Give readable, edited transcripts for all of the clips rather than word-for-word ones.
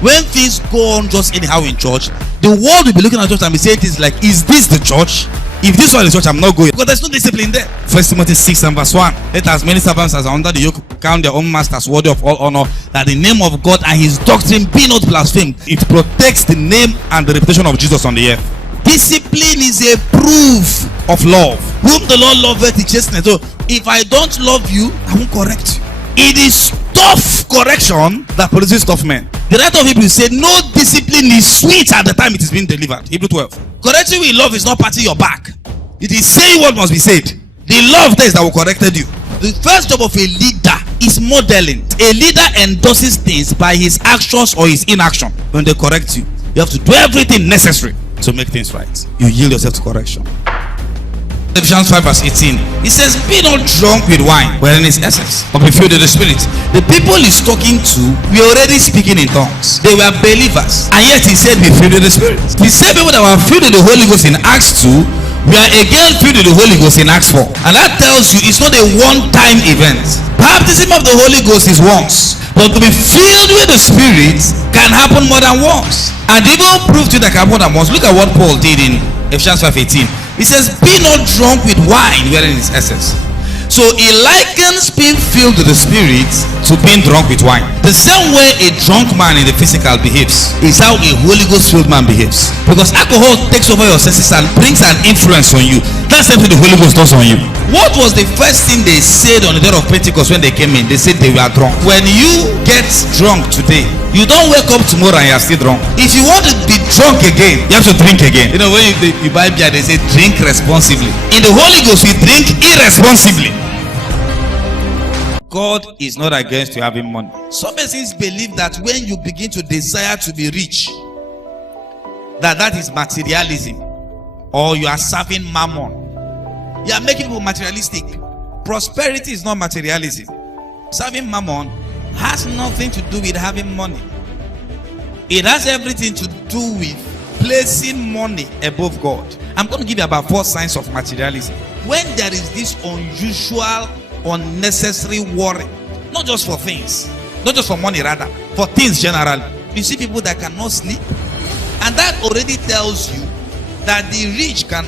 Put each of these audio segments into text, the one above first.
when things go on just anyhow in church, the world will be looking at church and be saying things like, is this the church? If this one is church, I'm not going, because there's no discipline there. 1 Timothy 6 and verse 1. Let as many servants as are under the yoke count their own masters worthy of all honor, that the name of God and his doctrine be not blasphemed. It protects the name and the reputation of Jesus on the earth. Discipline is a proof of love. Whom the Lord loveth, he chasteneth. So if I don't love you, I won't correct you. It is tough correction that produces tough men. The writer of Hebrews said, no discipline is sweet at the time it is being delivered. Hebrew 12. Correcting with love is not patting your back. It is saying what must be said. The love there is that will corrected you. The first job of a leader is modeling. A leader endorses things by his actions or his inaction. When they correct you, you have to do everything necessary to make things right. You yield yourself to correction. Ephesians 5 verse 18. It says, be not drunk with wine, wherein is essence, but be filled with the Spirit. The people he's talking to were already speaking in tongues. They were believers, and yet he said, be filled with the Spirit. The same people that were filled with the Holy Ghost in Acts 2 were again filled with the Holy Ghost in Acts 4. And that tells you it's not a one-time event. Baptism of the Holy Ghost is once, but to be filled with the Spirit can happen more than once. And even proof to that can happen more than once. Look at what Paul did in Ephesians 5:18. He says, be not drunk with wine wherein is essence. So he likens being filled with the Spirit to being drunk with wine. The same way a drunk man in the physical behaves is how a Holy Ghost filled man behaves. Because alcohol takes over your senses and brings an influence on you. That's something the Holy Ghost does on you. What was the first thing they said on the day of Pentecost when they came in? They said they were drunk. When you get drunk today, you don't wake up tomorrow and you're still drunk. If you want to be drunk again, you have to drink again. You know, when you buy beer, they say drink responsibly. In the Holy Ghost, we drink irresponsibly. God is not against you having money. Some persons believe that when you begin to desire to be rich, that is materialism, or you are serving mammon. You are making people materialistic. Prosperity is not materialism. Serving mammon has nothing to do with having money. It has everything to do with placing money above God. I'm going to give you about 4 signs of materialism. When there is this unusual, unnecessary worry, not just for things, not just for money, rather for things generally. You see people that cannot sleep, and that already tells you that the rich can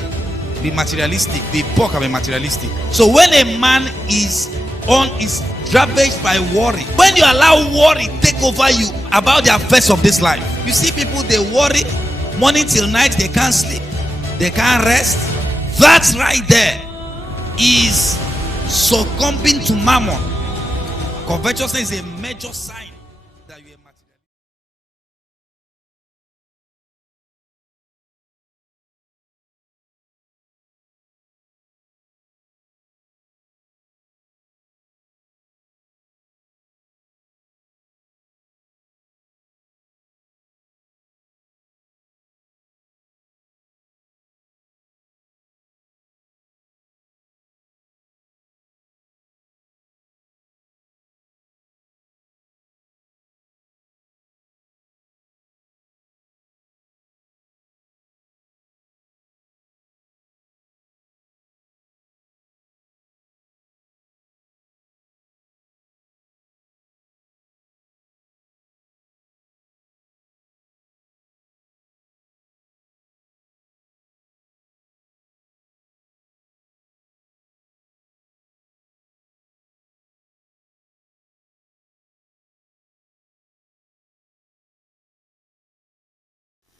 be materialistic, the poor can be materialistic. So when a man is ravaged by worry, when you allow worry take over you about the affairs of this life, you see people, they worry morning till night, they can't sleep, they can't rest. That's right there is succumbing to mammon. Covetousness is a major sign that you are materialistic.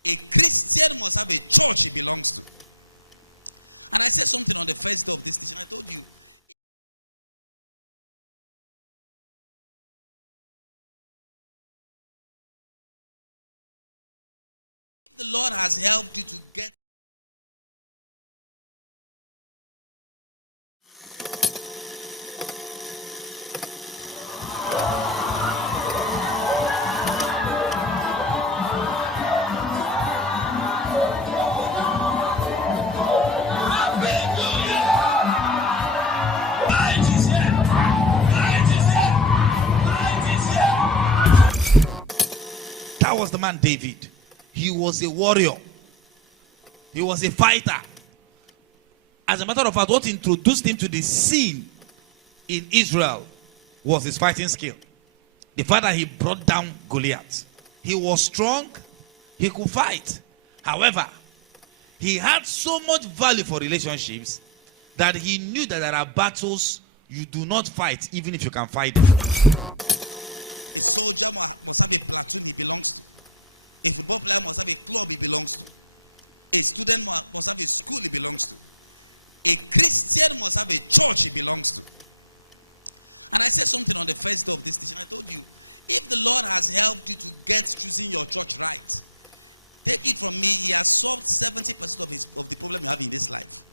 A Christian must have a church he belongs to. And I said something on the first day of this teaching. I told you, if the Lord has helped you to get A soldier must have a platoon he belongs to. A football player must have a club he belongs to. A student must have a school he belongs to. A Christian must have a church he belongs to. And I said something on the first day of this teaching. I told you, if the Lord has helped you to get choosing your church right, take it from me, he has solved 70% of the problem you have in this life.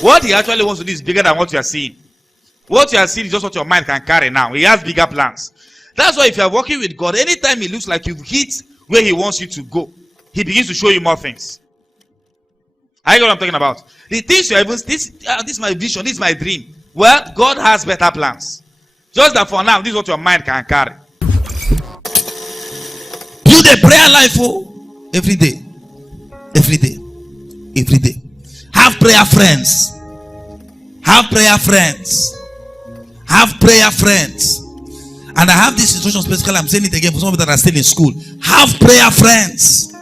What he actually wants to do is bigger than what you are seeing. What you are seeing is just what your mind can carry now. He has bigger plans. That's why if you are working with God, anytime it looks like you've hit where he wants you to go, he begins to show you more things. I know what I'm talking about. The things you are even, this is my vision, this is my dream. Well, God has better plans. Just that for now, this is what your mind can carry. Build a prayer life every day. Every day. Every day. Have prayer friends. Have prayer friends. Have prayer friends. And I have this instruction specifically. I'm saying it again for some people that are still in school. Have prayer friends.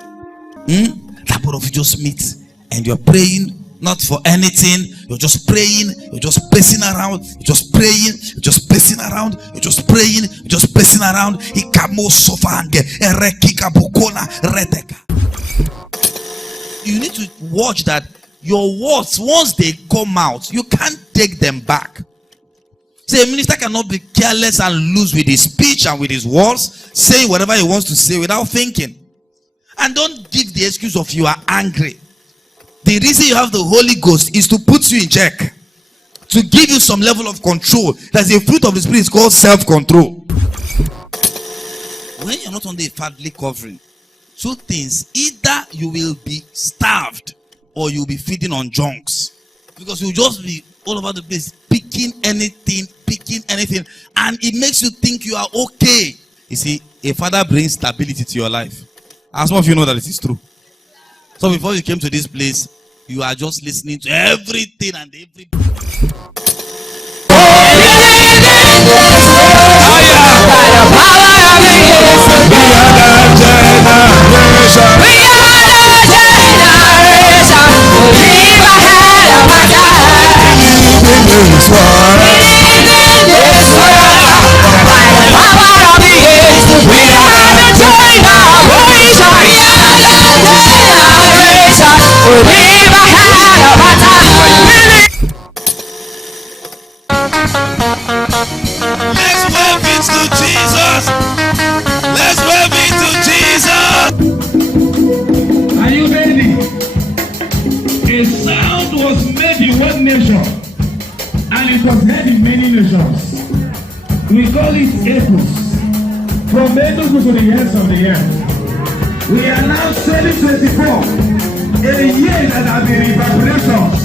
That both of you just meet and you're praying not for anything. You're just praying. You're just pacing around. You're just praying. You're just pacing around. You're just praying. You're just pacing around. You need to watch that your words, once they come out, you can't take them back. Say, a minister cannot be careless and loose with his speech and with his words, saying whatever he wants to say without thinking. And don't give the excuse of you are angry. The reason you have the Holy Ghost is to put you in check, to give you some level of control. That's the fruit of the Spirit. It's called self-control. When you're not under a family covering, two things: either you will be starved or you'll be feeding on junks, because you'll just be all over the place picking anything, and it makes you think you are okay. You see, a father brings stability to your life. As much as you know that it is true. So before you came to this place, you are just listening to everything and everything. Let's wave it to Jesus. Let's wave it to Jesus. Are you ready? A sound was made in one nation, and it was heard in many nations. We call it Ethos. From Ethos to the ends of the earth. We are now 2024. A year that has been reverberations